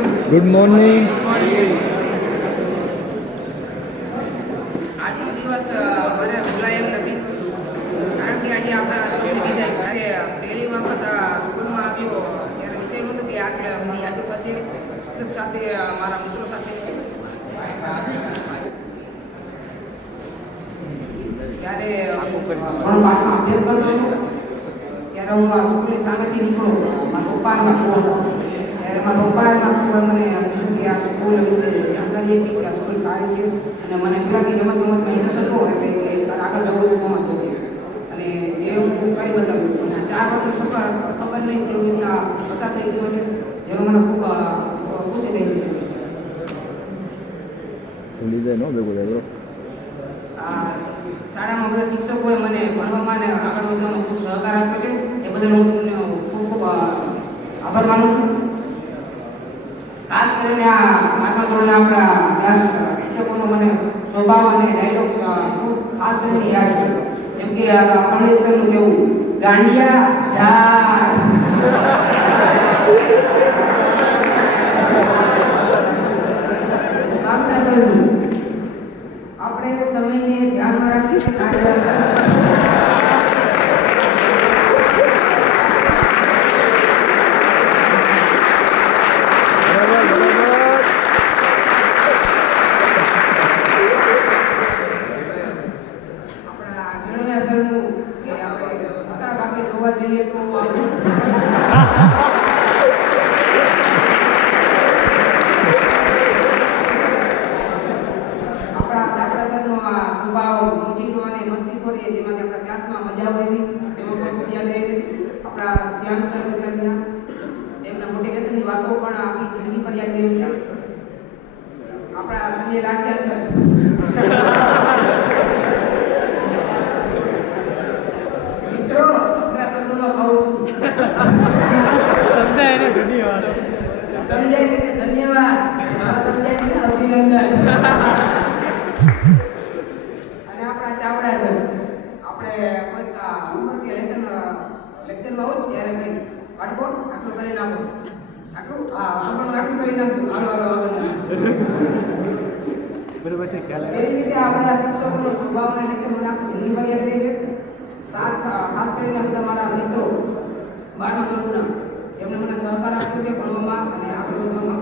Good morning. આજનો દિવસ મારે ભૂલાય એમ નથી, કારણ કે આજે આપણા સૌની વિદાય. જ્યારે પહેલી વખત સ્કૂલમાં આવ્યો ત્યારે વિચાર્યું હતું કે આટલે બધી યાદો થશે શિક્ષક સાથે, મારા મિત્રો સાથે. જ્યારે બારમાં અભ્યાસ કરતો હતો ત્યારે હું આ સ્કૂલની સામેથી નીકળું મારા પપ્પાના કુવા સાથે. ત્યારે મારા પપ્પાના કુવા મને કીધું કે આ સ્કૂલ વિશે જાણકારી હતી કે આ સ્કૂલ સારી છે, અને મને પહેલાંથી રમતગમતમાં ઇન્ટરેસ્ટ હતો, એટલે કે આગળ જવું કોમાં જતી અને જે હું કરી બતાવ્યું. અને 4 વર્ષનો સફર ખબર નહીં કેવી રીતના પસાર થઈ ગયો છે, જેમાં મને ખૂબ ખુશી થઈ છે. તે વિશે ભૂલી જાય ન ભેગું થાય. શાળામાં બધા શિક્ષકોએ મને ભણવામાં અને આગળ વધવામાં ખૂબ સહકાર આપ્યો છે. એ બદલ હું તમને ખૂબ ખૂબ આભાર માનું છું. ખાસ કરીને આ મહાત્મા ધોરણના આપણા ક્લાસ શિક્ષકોનો મને સ્વભાવ અને ડાયલોગ્સ ખૂબ ખાસ કરીને યાદ છે. જેમ કે આપણા પંડિત સરનું કેવું, ગાંડિયા ઝાડ. બાપના સરનું, આપણે સમયને ધ્યાનમાં રાખીને કાર્ય કરતા. જોવા જઈએ તો આપણા દાખલા સરનો આ સ્વભાવ મોજીલો અને મસ્તીખોરી જેમાંથી આપણા ક્લાસમાં મજા આવતી હતી તેમાં પણ ખૂબ યાદ રહે છે. આપણા શ્યામ સર ગુજરાતીના તેમના મોટિવેશનની વાતો પણ આખી જિંદગી પર યાદ રહે છે. આપણા સંજય લાઠિયા સર, મિત્રો શબ્દોમાં કહું છું, સમજાય ધન્યવાદ, સમજાય અભિનંદન. અને આપણા ચાવડા છે, આપણે કોઈક હોમવર્ક કે લેક્ચરમાં હોય ત્યારે કઈ બાળકો આટલું કરી નાખો, આટલું આટલું કરી નાખજો, આગળ બરોબર છે. એવી રીતે આ બધા શિક્ષકોનો સ્વભાવ અને લેક્ચર મને આખી જિંદગી પર યાદ રહે છે. ખાસ કરીને બધા મારા મિત્રો 12મા ધોરણના જેમણે મને સહકાર આપ્યો છે ભણવામાં અને આગળ વધવામાં.